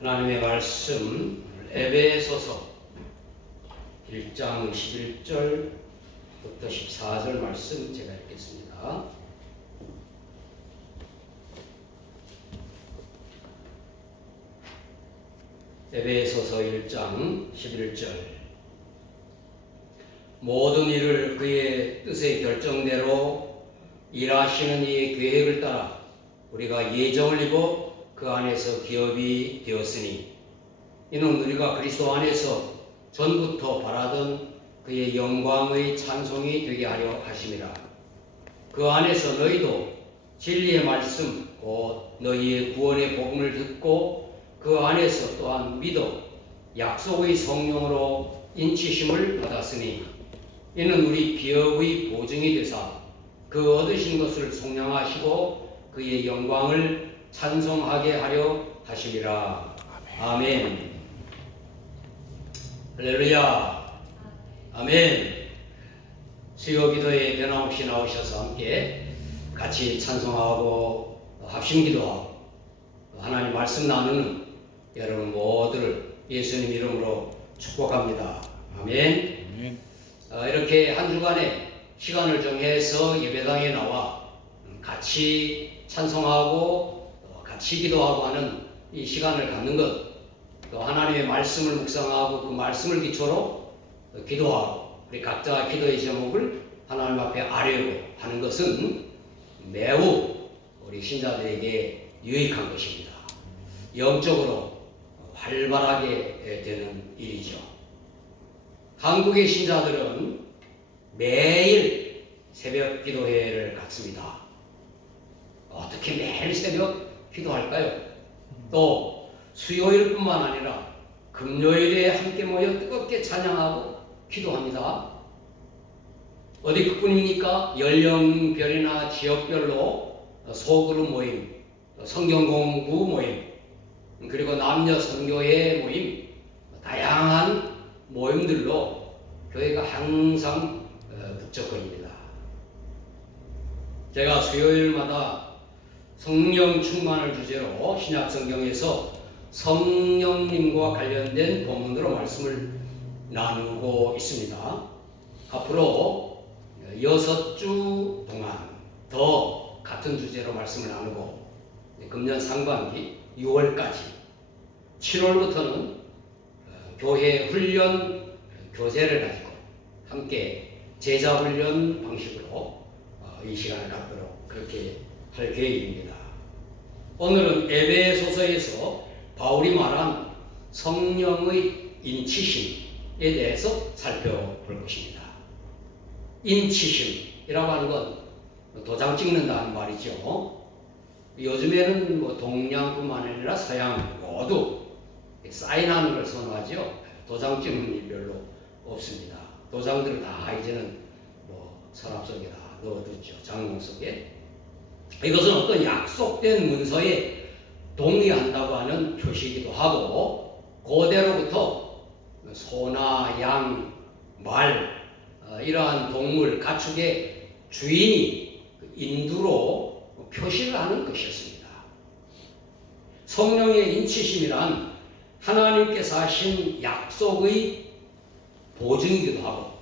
하나님의 말씀 에베소서 1장 11절부터 14절 말씀 제가 읽겠습니다. 에베소서 1장 11절. 모든 일을 그의 뜻의 결정대로 일하시는 이 계획을 따라 우리가 예정을 입어 그 안에서 기업이 되었으니 이는 우리가 그리스도 안에서 전부터 바라던 그의 영광의 찬송이 되게 하려 하심이라. 그 안에서 너희도 진리의 말씀 곧 너희의 구원의 복음을 듣고 그 안에서 또한 믿어 약속의 성령으로 인치심을 받았으니 이는 우리 기업의 보증이 되사 그 얻으신 것을 속량하시고 그의 영광을 찬송하게 하려 하심이라. 아멘. 할렐루야. 아멘. 수요 기도에 변함없이 나오셔서 함께 같이 찬송하고 합심기도하고 하나님 말씀 나누는 여러분 모두를 예수님 이름으로 축복합니다. 아멘. 이렇게 한 주간의 시간을 정해서 예배당에 나와 같이 찬송하고 같이 기도하고 하는 이 시간을 갖는 것, 또 하나님의 말씀을 묵상하고 그 말씀을 기초로 기도하고 우리 각자 기도의 제목을 하나님 앞에 아뢰고 하는 것은 매우 우리 신자들에게 유익한 것입니다. 영적으로 활발하게 되는 일이죠. 한국의 신자들은 매일 새벽 기도회를 갖습니다. 어떻게 매일 새벽 기도할까요? 또 수요일뿐만 아니라 금요일에 함께 모여 뜨겁게 찬양하고 기도합니다. 어디 그뿐입니까? 연령별이나 지역별로 소그룹 모임, 성경 공부 모임, 그리고 남녀 선교회 모임, 다양한 모임들로 교회가 항상 북적거립니다. 제가 수요일마다 성령 충만을 주제로 신약 성경에서 성령님과 관련된 본문으로 말씀을 나누고 있습니다. 앞으로 6주 동안 더 같은 주제로 말씀을 나누고 금년 상반기 6월까지 7월부터는 교회 훈련 교재를 가지고 함께 제자 훈련 방식으로 이 시간을 갖도록 그렇게 할 계획입니다. 오늘은 에베소서에서 바울이 말한 성령의 인치심에 대해서 살펴볼 것입니다. 인치심이라고 하는 건 도장 찍는다는 말이죠. 요즘에는 뭐 동양뿐만 아니라 서양 모두 사인하는 걸 선호하죠. 도장 찍는 일 별로 없습니다. 도장들을 다 이제는 뭐 서랍 속에 다 넣어두죠. 장롱 속에. 이것은 어떤 약속된 문서에 동의한다고 하는 표시이기도 하고, 고대로부터 소나 양, 말, 이러한 동물, 가축의 주인이 인두로 표시를 하는 것이었습니다. 성령의 인치심이란 하나님께서 하신 약속의 보증이기도 하고,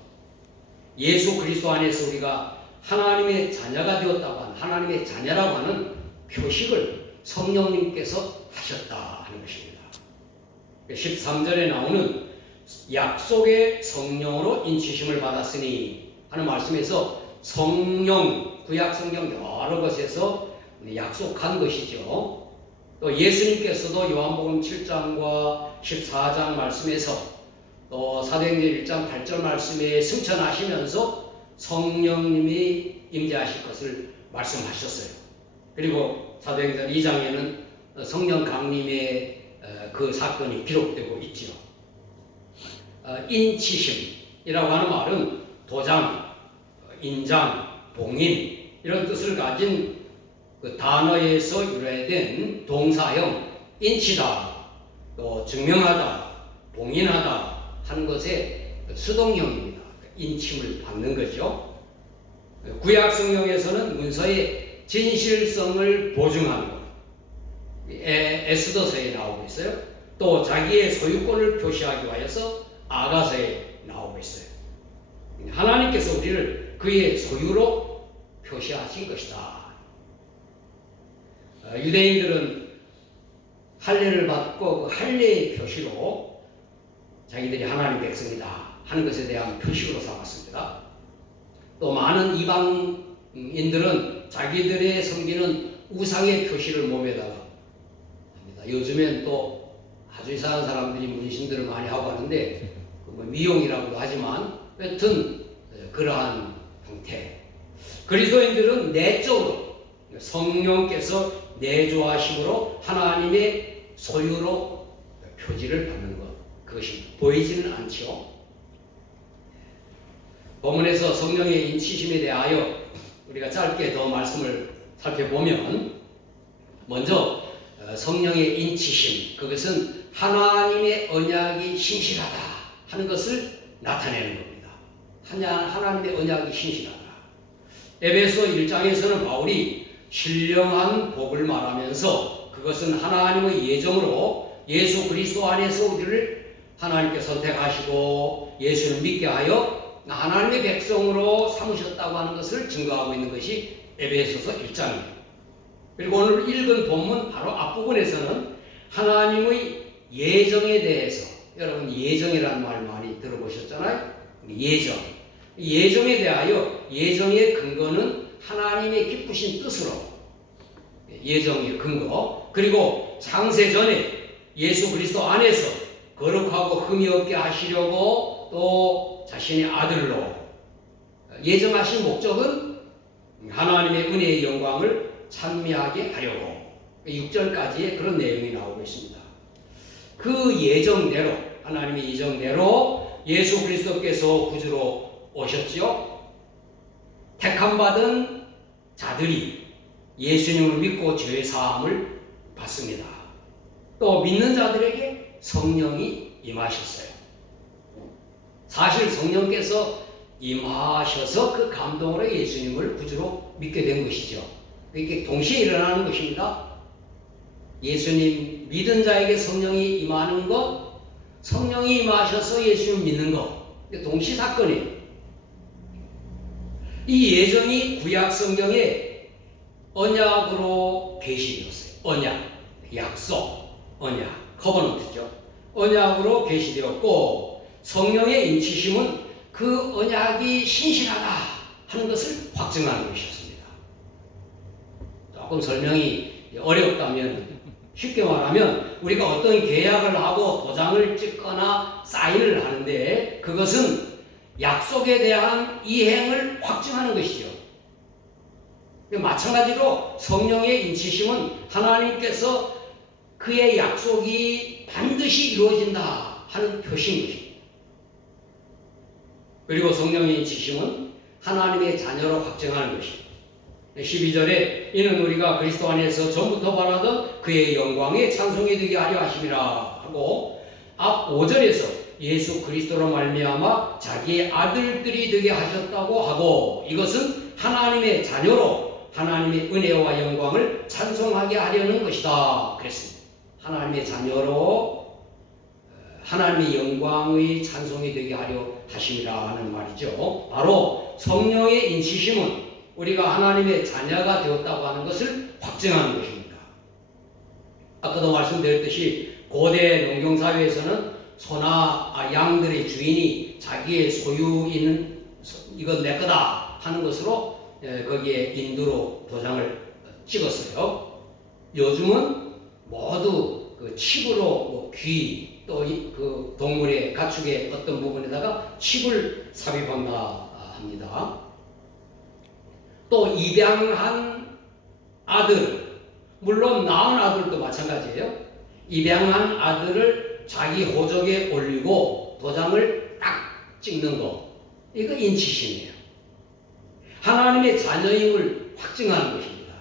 예수 그리스도 안에서 우리가 하나님의 자녀가 되었다고 하는, 하나님의 자녀라고 하는 표식을 성령님께서 하셨다 하는 것입니다. 13절에 나오는 약속의 성령으로 인치심을 받았으니 하는 말씀에서 성령, 구약 성경 여러 곳에서 약속한 것이죠. 또 예수님께서도 요한복음 7장과 14장 말씀에서 또 사도행전 1장 8절 말씀에 승천하시면서 성령님이 임재하실 것을 말씀하셨어요. 그리고 사도행전 2장에는 성령 강림의 그 사건이 기록되고 있죠. 인치심이라고 하는 말은 도장, 인장, 봉인 이런 뜻을 가진 그 단어에서 유래된 동사형 인치다, 또 증명하다, 봉인하다 하는 것의 수동형입니다. 인침을 받는 거죠. 구약 성경에서는 문서의 진실성을 보증하는 것, 에스더서에 나오고 있어요. 또 자기의 소유권을 표시하기 위하여서 아가서에 나오고 있어요. 하나님께서 우리를 그의 소유로 표시하신 것이다. 유대인들은 할례를 받고 그 할례의 표시로 자기들이 하나님 백성이다 하는 것에 대한 표식으로 삼았습니다. 또 많은 이방인들은 자기들의 섬기는 우상의 표시를 몸에다가 합니다. 요즘엔 또 아주 이상한 사람들이 문신들을 많이 하고 하는데 미용이라고도 하지만 여튼 그러한 형태. 그리스도인들은 내적으로 성령께서 내조하심으로 하나님의 소유로 표지를 받는 것, 그것이 보이지는 않죠. 본문에서 성령의 인치심에 대하여 우리가 짧게 더 말씀을 살펴보면, 먼저 성령의 인치심, 그것은 하나님의 언약이 신실하다 하는 것을 나타내는 겁니다. 하나님의 언약이 신실하다. 에베소 1장에서는 바울이 신령한 복을 말하면서 그것은 하나님의 예정으로 예수 그리스도 안에서 우리를 하나님께 선택하시고 예수를 믿게 하여 하나님의 백성으로 삼으셨다고 하는 것을 증거하고 있는 것이 에베소서 1장이에요. 그리고 오늘 읽은 본문 바로 앞부분에서는 하나님의 예정에 대해서, 여러분 예정이라는 말 많이 들어보셨잖아요. 예정에 대하여 예정의 근거는 하나님의 기쁘신 뜻으로 예정의 근거, 그리고 창세 전에 예수 그리스도 안에서 거룩하고 흠이 없게 하시려고 또 자신의 아들로 예정하신 목적은 하나님의 은혜의 영광을 찬미하게 하려고 6절까지의 그런 내용이 나오고 있습니다. 그 예정대로, 하나님의 예정대로 예수 그리스도께서 구주로 오셨지요. 택함받은 자들이 예수님을 믿고 죄 사함을 받습니다. 또 믿는 자들에게 성령이 임하셨어요. 사실 성령께서 임하셔서 그 감동으로 예수님을 구주로 믿게 된 것이죠. 이게 동시에 일어나는 것입니다. 예수님 믿은 자에게 성령이 임하는 것, 성령이 임하셔서 예수님을 믿는 것, 동시 사건이에요. 이 예정이 구약 성경에 언약으로 계시되었어요. 언약, 약속, 언약, 커버넌트죠. 언약으로 계시되었고 성령의 인치심은 그 언약이 신실하다 하는 것을 확증하는 것이었습니다. 조금 설명이 어렵다면, 쉽게 말하면 우리가 어떤 계약을 하고 도장을 찍거나 사인을 하는데 그것은 약속에 대한 이행을 확증하는 것이죠. 마찬가지로 성령의 인치심은 하나님께서 그의 약속이 반드시 이루어진다 하는 표시인 것입니다. 그리고 성령의 인치심은 하나님의 자녀로 확증하는 것입니다. 12절에 이는 우리가 그리스도 안에서 전부터 바라던 그의 영광에 찬송이 되게 하려 하심이라 하고, 앞 5절에서 예수 그리스도로 말미암아 자기의 아들들이 되게 하셨다고 하고, 이것은 하나님의 자녀로 하나님의 은혜와 영광을 찬송하게 하려는 것이다 그랬습니다. 하나님의 자녀로 하나님의 영광의 찬송이 되게 하려 하심이라 하는 말이죠. 바로 성령의 인치심은 우리가 하나님의 자녀가 되었다고 하는 것을 확증하는 것입니다. 아까도 말씀드렸듯이 고대 농경사회에서는 소나 양들의 주인이 자기의 소유인 이건 내 거다 하는 것으로 거기에 인두로 도장을 찍었어요. 요즘은 모두 그 칩으로 귀 또 그 동물의 가축의 어떤 부분에다가 칩을 삽입한다 합니다. 또 입양한 아들, 물론 낳은 아들도 마찬가지예요. 입양한 아들을 자기 호적에 올리고 도장을 딱 찍는 거, 이거 인치심이에요. 하나님의 자녀임을 확증하는 것입니다.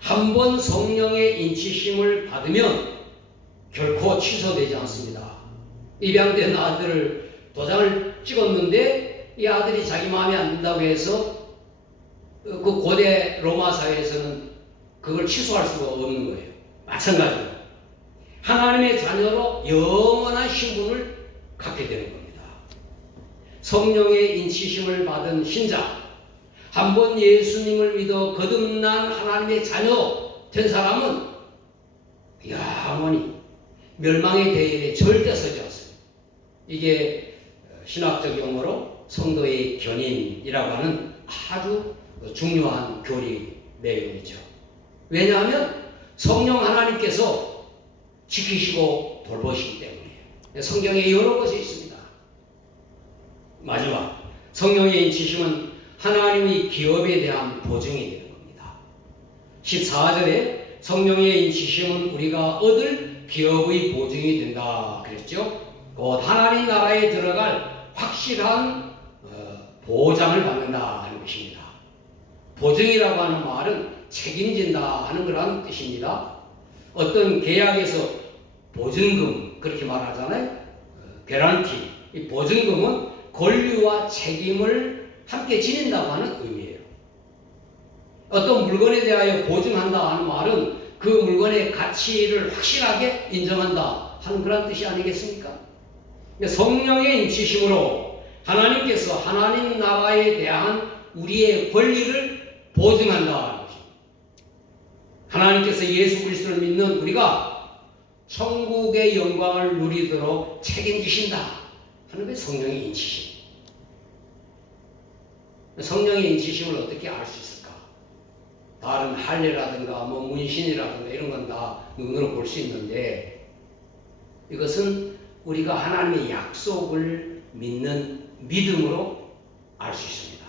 한 번 성령의 인치심을 받으면 결코 취소되지 않습니다. 입양된 아들을 도장을 찍었는데 이 아들이 자기 마음에 안 든다고 해서 그 고대 로마 사회에서는 그걸 취소할 수가 없는 거예요. 마찬가지로 하나님의 자녀로 영원한 신분을 갖게 되는 겁니다. 성령의 인치심을 받은 신자, 한번 예수님을 믿어 거듭난 하나님의 자녀 된 사람은 영원히 멸망의 대열에 절대 서지 않습니다. 이게 신학적 용어로 성도의 견인이라고 하는 아주 중요한 교리 내용이죠. 왜냐하면 성령 하나님께서 지키시고 돌보시기 때문이에요. 성경에 여러 것이 있습니다. 마지막, 성령의 인치심은 하나님의 기업에 대한 보증이 되는 겁니다. 14절에 성령의 인치심은 우리가 얻을 기업의 보증이 된다 그랬죠. 곧 하나님 나라에 들어갈 확실한 보장을 받는다 하는 것입니다. 보증이라고 하는 말은 책임진다 하는 그런 뜻입니다. 어떤 계약에서 보증금 그렇게 말하잖아요. 개런티. 이 보증금은 권리와 책임을 함께 지닌다고 하는 의미예요. 어떤 물건에 대하여 보증한다 하는 말은 그 물건의 가치를 확실하게 인정한다 하는 그런 뜻이 아니겠습니까? 성령의 인치심으로 하나님께서 하나님 나라에 대한 우리의 권리를 보증한다 하는 것입니다. 하나님께서 예수 그리스도를 믿는 우리가 천국의 영광을 누리도록 책임지신다 하는 게 성령의 인치심. 성령의 인치심을 어떻게 알 수 있을까? 다른 할례라든가 문신이라든가 이런 건 다 눈으로 볼 수 있는데, 이것은 우리가 하나님의 약속을 믿는 믿음으로 알 수 있습니다.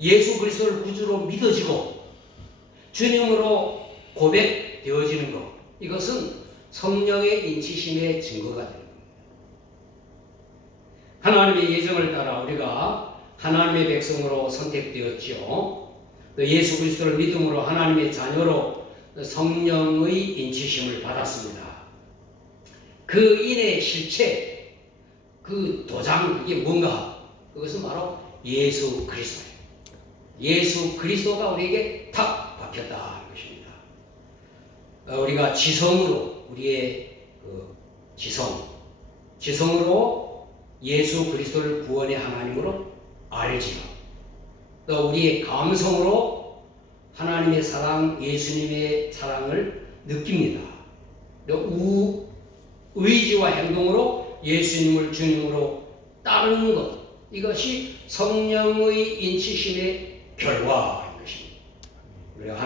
예수 그리스도를 구주로 믿어지고 주님으로 고백되어지는 것, 이것은 성령의 인치심의 증거가 됩니다. 하나님의 예정을 따라 우리가 하나님의 백성으로 선택되었지요. 또 예수 그리스도를 믿음으로 하나님의 자녀로 성령의 인치심을 받았습니다. 그 인의 실체, 그 도장, 그게 뭔가? 그것은 바로 예수 그리스도예요. 예수 그리스도가 우리에게 탁 박혔다 하는 것입니다. 우리가 지성으로, 우리의 지성으로 예수 그리스도를 구원의 하나님으로 알지요. 또 우리의 감성으로 하나님의 사랑, 예수님의 사랑을 느낍니다. 또 의지와 행동으로 예수님을 주님으로 따르는 것, 이것이 성령의 인치심의 결과인 것입니다. 우리가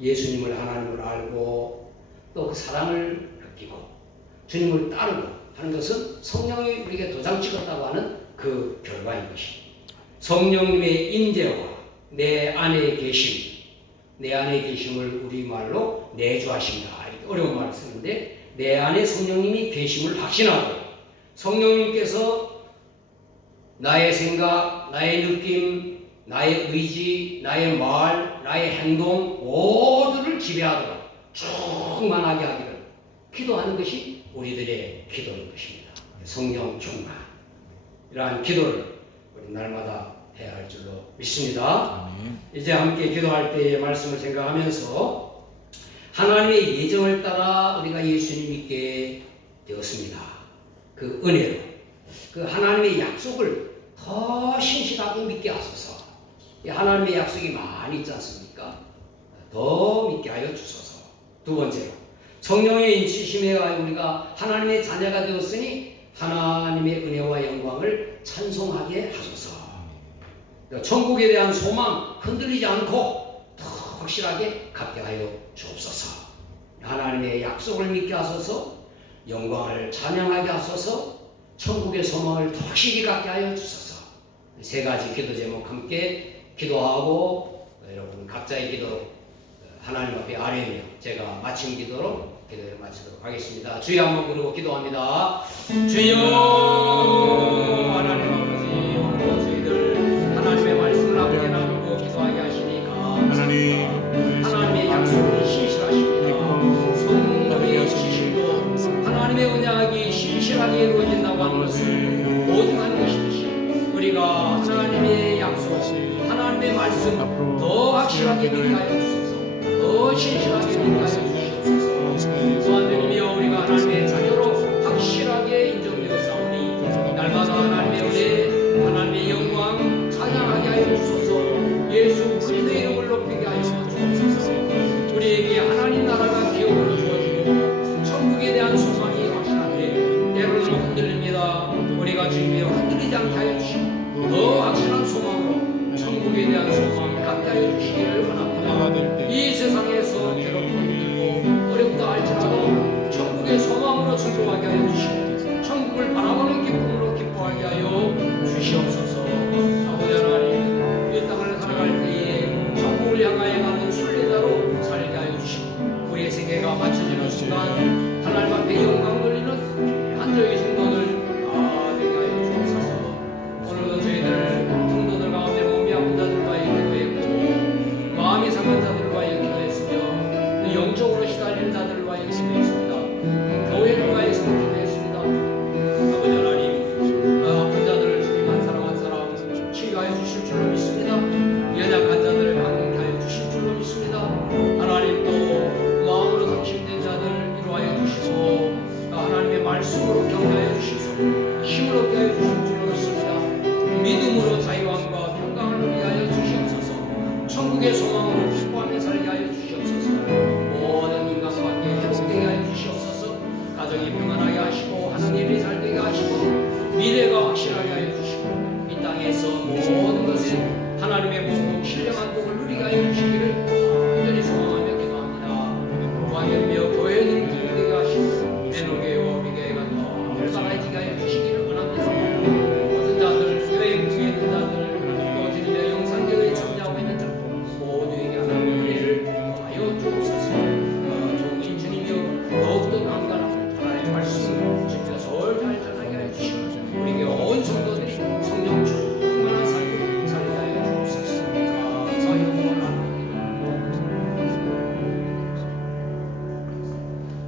예수님을 하나님으로 알고 또 그 사랑을 느끼고 주님을 따르고 하는 것은 성령이 우리에게 도장 찍었다고 하는 그 결과인 것입니다. 성령님의 임재와 내 안에 계심을 우리말로 내주하십니다. 이렇게 어려운 말을 쓰는데, 내 안에 성령님이 계심을 확신하고 성령님께서 나의 생각, 나의 느낌, 나의 의지, 나의 말, 나의 행동 모두를 지배하도록 충만하게 하기를 기도하는 것이 우리들의 기도인 것입니다. 성령 충만, 이러한 기도를 우리 날마다 해야 할 줄로 믿습니다. 이제 함께 기도할 때의 말씀을 생각하면서 하나님의 예정을 따라 우리가 예수님 믿게 되었습니다. 그 은혜로 그 하나님의 약속을 더 신실하게 믿게 하소서. 하나님의 약속이 많이 있지 않습니까? 더 믿게 하여 주소서. 두 번째로, 성령의 인치심에 우리가 하나님의 자녀가 되었으니 하나님의 은혜와 영광을 찬송하게 하소서. 천국에 대한 소망 흔들리지 않고 더 확실하게 갖게 하여 주옵소서. 하나님의 약속을 믿게 하소서. 영광을 찬양하게 하소서. 천국의 소망을 더 확실히 갖게 하여 주소서. 세 가지 기도 제목 함께 기도하고 여러분 각자의 기도 하나님 앞에 아뢰며 제가 마침 기도로 기도를 마치도록 하겠습니다. 주여 한번 부르고 기도합니다. 주여 하나님 아버지, 오늘도 저희들 하나님의 말씀을 함께 나누고 기도하게 하시니 감사합니다. 하나님의 약속이 신실하십니다. 성령의 지심도 하나님의 언약이 신실하게 이루어진다고 하는 것을 보증하는 것이듯이 우리가 하나님의 약속, 하나님의 말씀 더 확실하게 믿게 하여 주소서. 더 신실하게 믿게 하여 주시옵소서. 또한 주님이여, 우리가 하나님 하여 주시기를 원합니다. 이 세상에서 괴롭고 힘들고 어렵다 할지라도 천국의 소망으로 순종하게 하여 주시고 천국을 바라보는 기쁨으로 기뻐하게 하여 주시옵소서. 아버지 하나님, 이 땅을 살아갈 때에 천국을 향하여 가는 순례자로 살게 하여 주시고 우리의 세계가 맞춰지는 순간 하나님 앞에 영광 돌리는 한저의 성도들 다 되게 하여 주옵소서. 오늘도 저희들 성도들 가운데 몸이 아픈 자들과의 기도했고 마음이 상한 자들과의 기도했으며 영적으로 시달리는 자들과의 기도했습니다. 교회를 위하여서 기도했습니다. 아버지 하나님, 아픈 자들을 주님만 사랑한 사람 치유하여 주실 줄로 믿습니다. 연약한 자들을 강건케 하여 주실 줄로 믿습니다. 하나님, 또 마음으로 상심된 자들 위로하여 주시고 하나님의 말씀으로 격려하여 주시고 힘을 얻게 하여 주실 줄로 믿습니다. 믿음으로 자유함과 평강을 누리게 하여 주시옵소서. 천국의 소망으로 기뻐하며 살게 하여 주시옵소서. 모든 인간관계 회복되게 하여 주시옵소서. 가정이 평안하게 하시고 하는 일이 잘되게 하시고 미래가 확실하게 하여 주시고 이 땅에서 모든 것에 하나님의 복음 신령한 복을 누리게 하여 주시기를 간절히 소망하며 기도합니다. 부활절이며 교회를 기울게 하시고 내노교회와 우리 교회가 더 활발해지게 하여 주시기를 원합니다. 모든 자들, 교회 중에 있는 자들, 또 주님의 영상교회에 참여하고 있는 자들 모두에게 하나님의 은혜를 더하여 주옵소서. 종인 주님이여 더욱더 강건한 하나님의 말씀 진짜 잘 전하게 하여 주시고 우리 교회 온 성도들이 성령 충만한 삶을 살게 하여 주옵소서.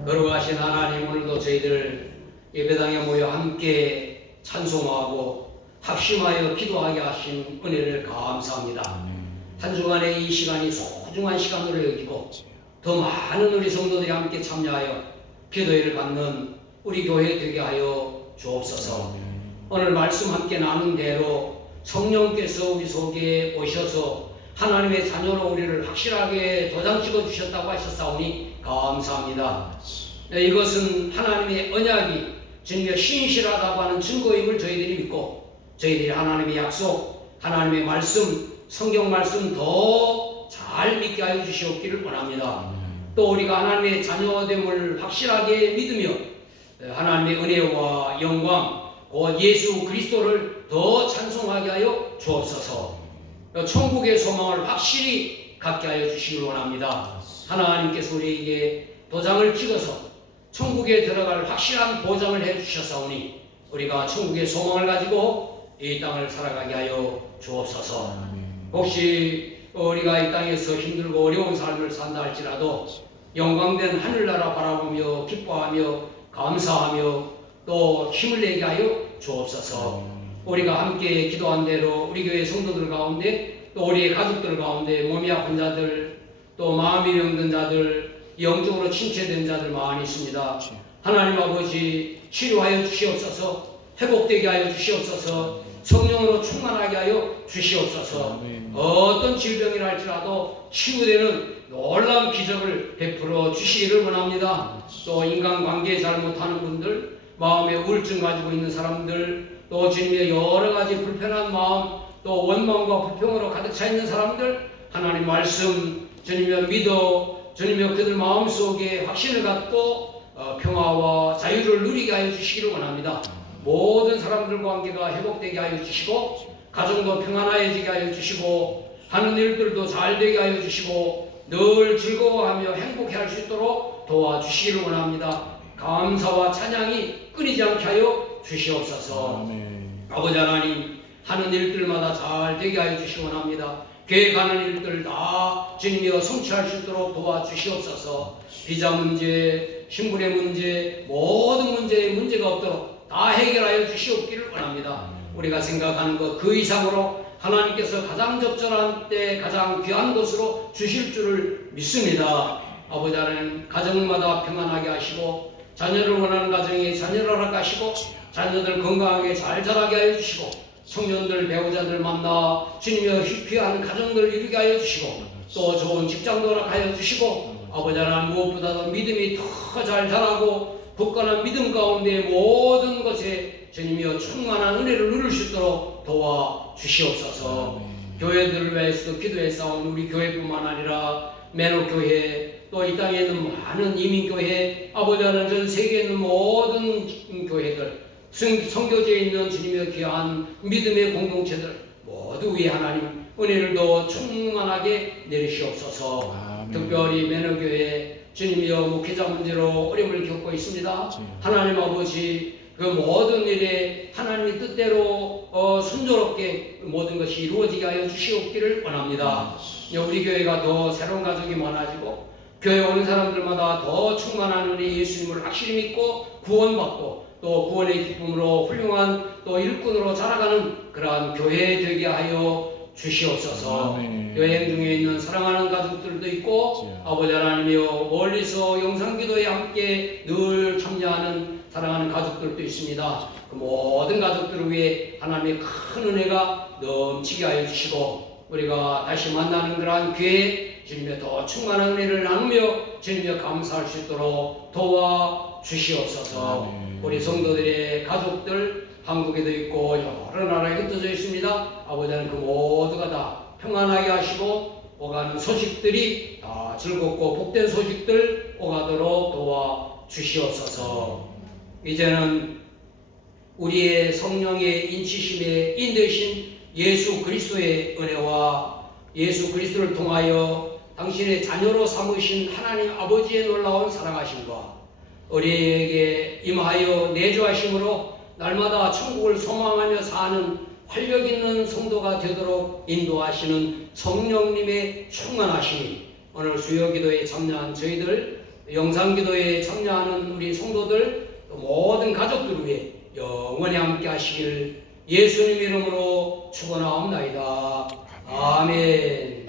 거룩하신 하나님, 오늘도 저희들 예배당에 모여 함께 찬송하고 합심하여 기도하게 하신 은혜를 감사합니다. 한 주간의 이 시간이 소중한 시간으로 여기고 더 많은 우리 성도들이 함께 참여하여 기도회를 갖는 우리 교회 되게 하여 주옵소서. 오늘 말씀 함께 나눈 대로 성령께서 우리 속에 오셔서 하나님의 자녀로 우리를 확실하게 도장 찍어 주셨다고 하셨사오니 감사합니다. 이것은 하나님의 언약이 주님의 신실하다고 하는 증거임을 저희들이 믿고 저희들이 하나님의 약속, 하나님의 말씀, 성경 말씀 더 잘 믿게 하여 주시옵기를 원합니다. 또 우리가 하나님의 자녀됨을 확실하게 믿으며 하나님의 은혜와 영광, 곧 예수 그리스도를 더 찬송하게 하여 주옵소서. 천국의 소망을 확실히 갖게 하여 주시길 원합니다. 하나님께서 우리에게 도장을 찍어서 천국에 들어갈 확실한 보장을 해주셨사오니 우리가 천국의 소망을 가지고 이 땅을 살아가게 하여 주옵소서. 혹시 우리가 이 땅에서 힘들고 어려운 삶을 산다 할지라도 영광된 하늘나라 바라보며 기뻐하며 감사하며 또 힘을 내게 하여 주옵소서. 우리가 함께 기도한 대로 우리 교회 성도들 가운데 또 우리의 가족들 가운데 몸이 아픈 자들 또 마음이 병든 자들 영적으로 침체된 자들 많이 있습니다. 하나님 아버지 치료하여 주시옵소서. 회복되게 하여 주시옵소서. 성령으로 충만하게 하여 주시옵소서. 어떤 질병이라 할지라도 치유되는 놀라운 기적을 베풀어 주시기를 원합니다. 또 인간관계 잘못하는 분들, 마음에 우울증 가지고 있는 사람들, 또 주님의 여러 가지 불편한 마음, 또 원망과 불평으로 가득 차 있는 사람들, 하나님 말씀 주님의 믿어 주님의 그들 마음속에 확신을 갖고 평화와 자유를 누리게 하여 주시기를 원합니다. 모든 사람들 관계가 회복되게 하여 주시고 가정도 평안해지게 하여 주시고 하는 일들도 잘 되게 하여 주시고 늘 즐거워하며 행복해 할 수 있도록 도와주시기를 원합니다. 감사와 찬양이 끊이지 않게 하여 주시옵소서. 아버지 하나님, 하는 일들마다 잘 되게 하여 주시기 원합니다. 계획하는 일들 다 주님이여 성취할 수 있도록 도와주시옵소서. 비자 문제, 신분의 문제, 모든 문제에 문제가 없도록 다 해결하여 주시옵기를 원합니다. 우리가 생각하는 것 그 이상으로 하나님께서 가장 적절한 때 가장 귀한 것으로 주실 줄을 믿습니다. 아버지 하나님, 가정마다 평안하게 하시고 자녀를 원하는 가정에 자녀를 허락하시고 자녀들 건강하게 잘 자라게 하여 주시고 청년들 배우자들 만나 주님의 귀한 가정들 이루게 하여 주시고 또 좋은 직장도 허락하여 주시고 아버지 하나님, 무엇보다도 믿음이 더 잘 자라고 굳건한 믿음 가운데 모든 것에 주님이여 충만한 은혜를 누릴 수 있도록 도와주시옵소서. 교회들을 위해서도 기도해 싸운 우리 교회뿐만 아니라 매너교회, 또 이 땅에 있는 많은 이민교회, 아버지 하나님 전 세계에 있는 모든 교회들, 선교지에 있는 주님의 귀한 믿음의 공동체들 모두 위에 하나님 은혜를 더 충만하게 내리시옵소서. 특별히 매너교회 주님이여 목회자 문제로 어려움을 겪고 있습니다. 하나님 아버지 그 모든 일에 하나님의 뜻대로 순조롭게 모든 것이 이루어지게 하여 주시옵기를 원합니다. 우리 교회가 더 새로운 가족이 많아지고 교회 오는 사람들마다 더 충만한 은혜 예수님을 확실히 믿고 구원받고 또 구원의 기쁨으로 훌륭한 또 일꾼으로 자라가는 그러한 교회 되게 하여 주시옵소서. 여행 중에 있는 사랑하는 가족들도 있고 아버지 하나님이여 멀리서 영상기도에 함께 늘 참여하는 사랑하는 가족들도 있습니다. 그 모든 가족들을 위해 하나님의 큰 은혜가 넘치게 하여 주시고 우리가 다시 만나는 그러한 기회에 주님의 더 충만한 은혜를 나누며 주님의 감사할 수 있도록 도와주시옵소서. 우리 성도들의 가족들 한국에도 있고 여러 나라에 흩어져 있습니다. 아버지 하나님 그 모두가 다 평안하게 하시고 오가는 소식들이 다 즐겁고 복된 소식들 오가도록 도와주시옵소서. 이제는 우리의 성령의 인치심에 인도하신 예수 그리스도의 은혜와 예수 그리스도를 통하여 당신의 자녀로 삼으신 하나님 아버지의 놀라운 사랑하심과 우리에게 임하여 내주하심으로 날마다 천국을 소망하며 사는 활력 있는 성도가 되도록 인도하시는 성령님의 충만하심이 오늘 수요기도에 참여한 저희들, 영상기도에 참여하는 우리 성도들, 모든 가족들을 위해 영원히 함께 하시길 예수님 이름으로 축원하옵나이다. 아멘.